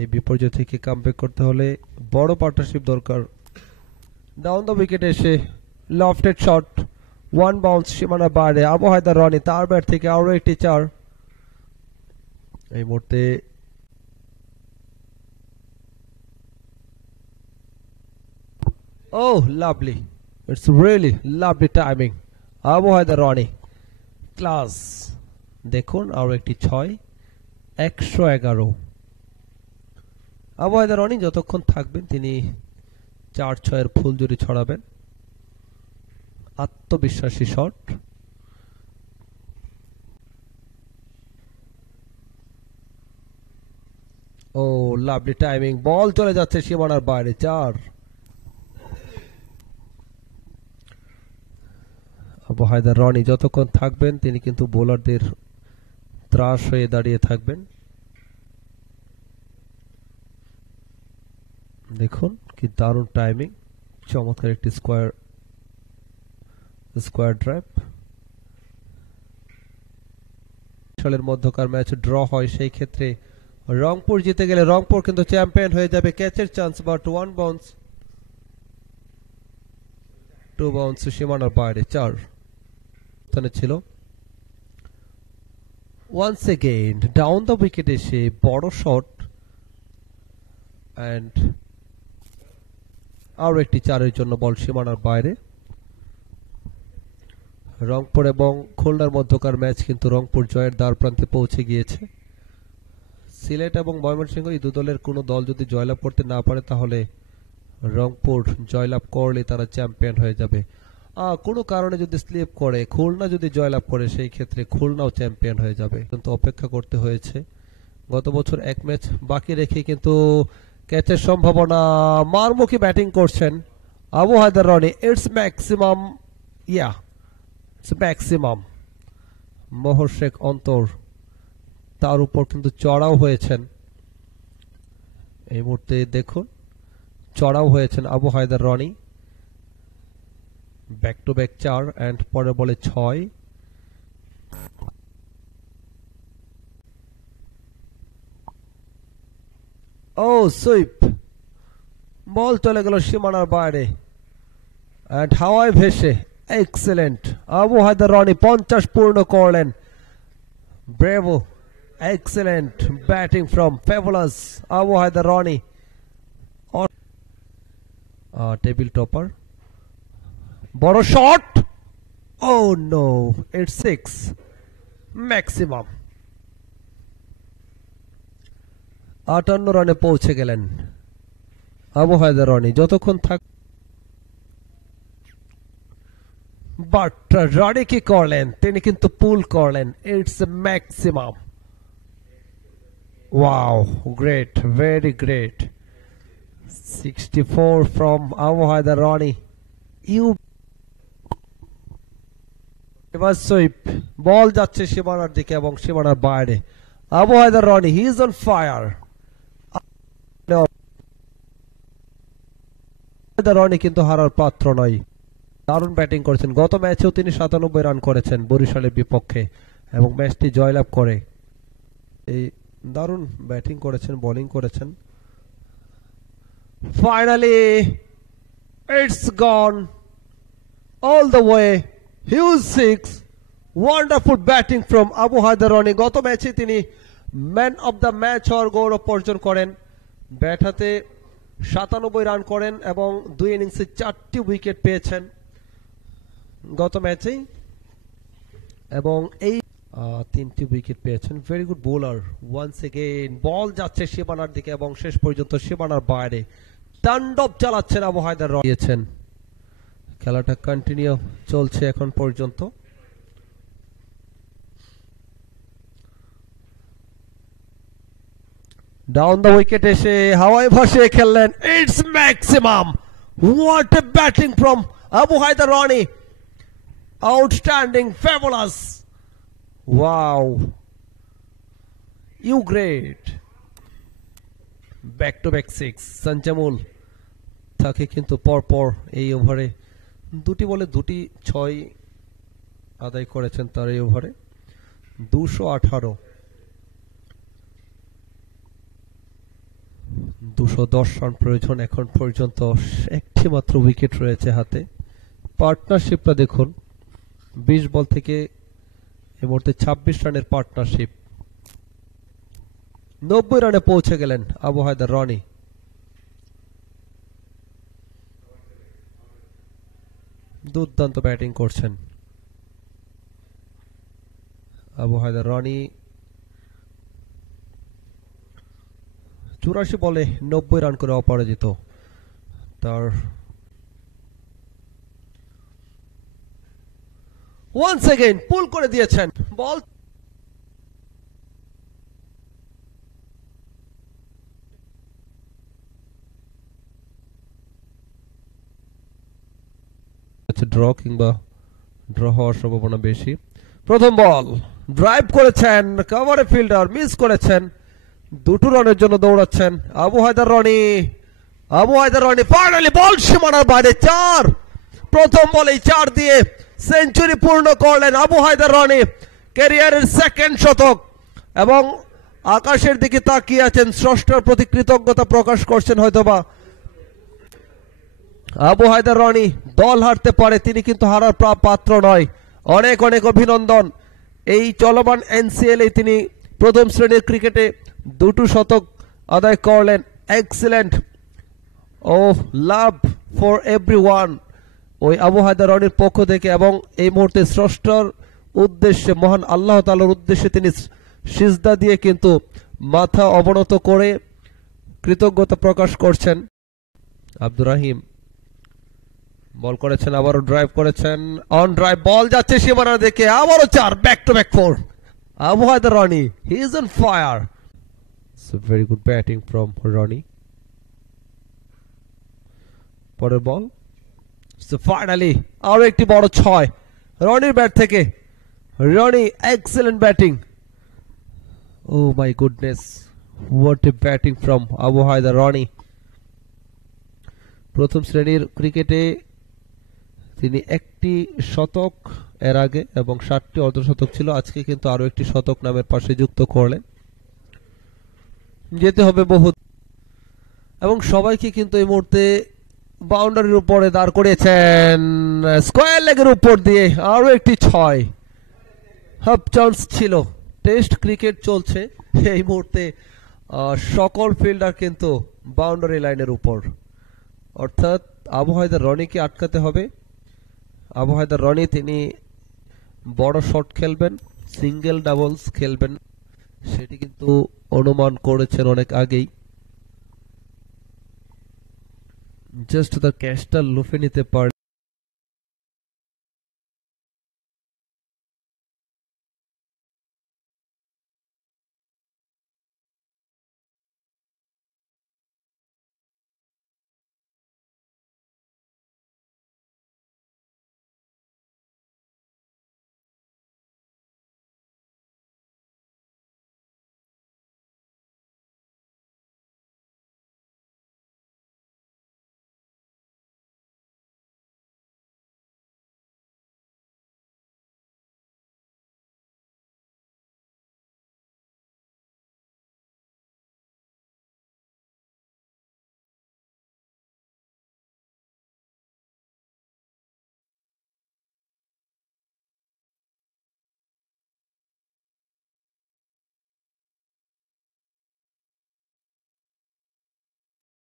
এই বিপর্যয় থেকে কামব্যাক করতে হলে বড় পার্টনারশিপ দরকার। ডাউন দ্য উইকেট এসে লফটেড শট, ওয়ান বাউন্স সীমানার বাইরে। আবু হায়দার রনি তার ব্যাট থেকে আরো একটি 4। এই মুহূর্তে Oh, lovely. It's really lovely timing. Abu Haider Rony class. দেখুন আরো একটি 6, 111। আবু হায়দার রনি যতক্ষণ থাকবেন তিনি 4-6-এর ফুলঝুরি ছড়াবেন। আত্মবিশ্বাসী শট। ও লাভলি টাইমিং, বল চলে যাচ্ছে সীমানার বাইরে, 4। আবু হায়দার রনি যতক্ষণ থাকবেন তিনি কিন্তু বোলারদের ত্রাস হয়ে দাঁড়িয়ে থাকবেন। দেখুন কি দারুণ টাইমিং, চমৎকার একটি স্কোয়ার ড্রাইভ। সালের মধ্যকার ম্যাচ ড্র হয়, সেই ক্ষেত্রে রংপুর জিতে গেলে রংপুর কিন্তু চ্যাম্পিয়ন হয়ে যাবে। ক্যাচের চান্স, বাট 1 বাউন্স, 2 বাউন্স সীমানার বাইরে, 4 ছিল। Once again down the wicket এসে বড় শট এন্ড আরো একটি 4-এর জন্য বল সীমানার বাইরে। রংপুর এবং খুলনার মধ্যকার ম্যাচ কিন্তু রংপুর জয়ের দ্বার প্রান্তে পৌঁছে গিয়েছে। সিলেট এবং ময়মনসিংহ এই দু দলের কোনো দল যদি জয়লাভ করতে না পারে তাহলে রংপুর জয়লাভ করলে তারা চ্যাম্পিয়ন হয়ে যাবে। কোনো কারণে যদি স্লিপ করে খুলনা যদি জয়লাভ করে সেই ক্ষেত্রে খুলনাও চ্যাম্পিয়ন হয়ে যাবে। কিন্তু অপেক্ষা করতে হয়েছে। গত বছর এক ম্যাচ বাকি রেখে কিন্তু ক্যাচের সম্ভাবনা, মারমুখী ব্যাটিং করছেন Abu Haider Rony. It's maximum, maximum. Mohor Sheikh Antor তার উপর কিন্তু চড়াও হয়েছেন। এই মুহূর্তে দেখুন চড়াও হয়েছেন Abu Haider Rony. Back to back 4 and পরের বলে 6। ও সুইপ, বল চলে গেল সীমানার বাইরে এন্ড হাওয়ায় ভেসে। এক্সেলেন্ট, আবু হায়দার রনি 50 পূর্ণ করলেন। Bravo, excellent batting from fabulous Abu Haider Rony. Table topper, বড় শট। Oh no, it's 6 maximum. 58 রানে পৌঁছে গেলেন আবু হায়দার রনি যতক্ষণ থাক। বাট রনি কি করলেন, তিনি কিন্তু পুল করলেন। It's maximum. Wow, great, very great. 64 from Abu Haider Rony. এবার সুইপ, বল যাচ্ছে সীমানার দিকে এবং সীমানার বাইরে। Abu Haider Rony, he is on fire. Rony কিন্তু হারার পাত্র নয়, দারুণ ব্যাটিং করেছেন। গত ম্যাচেও তিনি 97 রান করেছেন বরিশালের বিপক্ষে এবং ম্যাচটি জয়লাভ করে। এই দারুণ ব্যাটিং করেছেন, বোলিং করেছেন। Finally it's gone all the way, huge 6। Wonderful batting from Abu Haider Rony. গত ম্যাচে তিনি ম্যান অফ দ্য ম্যাচ হওয়ার গৌরব অর্জন করেন। ব্যাট হাতে 97 রান করেন এবং 2 ইনিংসে 4টি উইকেট পেয়েছেন গত ম্যাচেই এবং এই 3টি উইকেট পেয়েছেন। Very good bowler. Once again ball যাচ্ছে সীমানার দিকে এবং শেষ পর্যন্ত সীমানার বাইরে। তাণ্ডব চালাচ্ছেন আবু হায়দার রনি। খেলাটা কন্টিনিউ চলছে এখন পর্যন্ত। ডাউন দ্য উইকেট এসে হাওয়ায় ভাসিয়ে খেললেন। It's maximum. What a batting from Abu Haider Rony, outstanding, fabulous. Wow, you great. Back to back 6। Sanjamul তাকে কিন্তু পরপর এই ওভারে 2টি বলে 2টি 6 আদায় করেছেন তার এই ওভারে। 218। 210 রান প্রয়োজন এখন পর্যন্ত, একটি মাত্র উইকেট রয়েছে হাতে। পার্টনারশিপটা দেখুন, 20 বল থেকে এই মুহূর্তে 26 রানের পার্টনারশিপ। 90 রানে পৌঁছে গেলেন আবু হায়দার রনি। দুর্দান্ত ব্যাটিং করছেন আবু হায়দার রনি। 84 বলে 90 রান করে অপরাজিত। তার ওয়ান্স এগেইন পুল করে দিয়েছেন বল। ড্র কিংবা ড্র হওয়ার সম্ভাবনা বেশি। প্রথম বল ড্রাইভ করেছেন, কভারে ফিল্ডার মিস করেছেন, 2 রানের জন্য দৌড়াচ্ছেন আবু হায়দার রনি। আবু হায়দার রনি ফাইনালি বল সীমানার বাইরে 4। প্রথম বলেই 4 দিয়ে সেঞ্চুরি পূর্ণ করলেন আবু হায়দার রনি, ক্যারিয়ারের সেকেন্ড শতক। এবং আকাশের দিকে তাকিয়ে আছেন, স্রষ্টার প্রতি কৃতজ্ঞতা প্রকাশ করছেন হয়তোবা। আবু হায়দার রনি দল হারতে পারে, তিনি কিন্তু হারার পাত্র নয়। অনেক অনেক অভিনন্দন। এই চলমান এনসিএল-এ তিনি প্রথম শ্রেণীর ক্রিকেটে 2 শতক আদায় করলেন। এক্সিলেন্ট ও লাভ ফর এভরিওয়ান ওই আবু হায়দার রনির পক্ষ থেকে। এবং এই মুহূর্তে স্রষ্টার উদ্দেশ্যে, মহান আল্লাহ তাআলার উদ্দেশ্যে তিনি সিজদা দিয়ে কিন্তু মাথা অবনত করে কৃতজ্ঞতা প্রকাশ করছেন। আব্দুর রহিম বল করেছেন, আবারও ড্রাইভ করেছেন, অন ড্রাইভ বল যাচ্ছে সীমানা দেখে, আবারও 4, back to back 4। Abu Haider Rony, he is on fire. So very good batting from Rony. পরের বল, সো ফাইনালি আরো একটি বড় 6 রনির ব্যাট থেকে। Rony excellent batting. Oh my goodness, what a batting from Abu Haider Rony. প্রথম শ্রেণীর ক্রিকেটে তিনি একটি শতক এর আগে এবং 60টি অর্ধশতক ছিল, আজকে কিন্তু আরো একটি শতক নামের পাশে যুক্ত করলেন। যেতে হবে বহুত। এবং সবাইকে কিন্তু এই মুহূর্তে বাউন্ডারির উপরে দাঁড় করিয়েছেন, স্কয়ার লেগের উপর দিয়ে আরো একটি 6। হাফ চান্স ছিল। টেস্ট ক্রিকেট চলছে এই মুহূর্তে, সকল ফিল্ডার কিন্তু বাউন্ডারি লাইনের উপর। অর্থাৎ আবু হায়দার রনিকে আটকাতে হবে। আবু হায়দার রনি তিনি বড় শট খেলবেন, সিঙ্গেল ডাবলস খেলবেন, সেটি কিন্তু অনুমান করেছেন অনেক আগেই। জাস্ট তার ক্যাচটা লুফে নিতে পারলে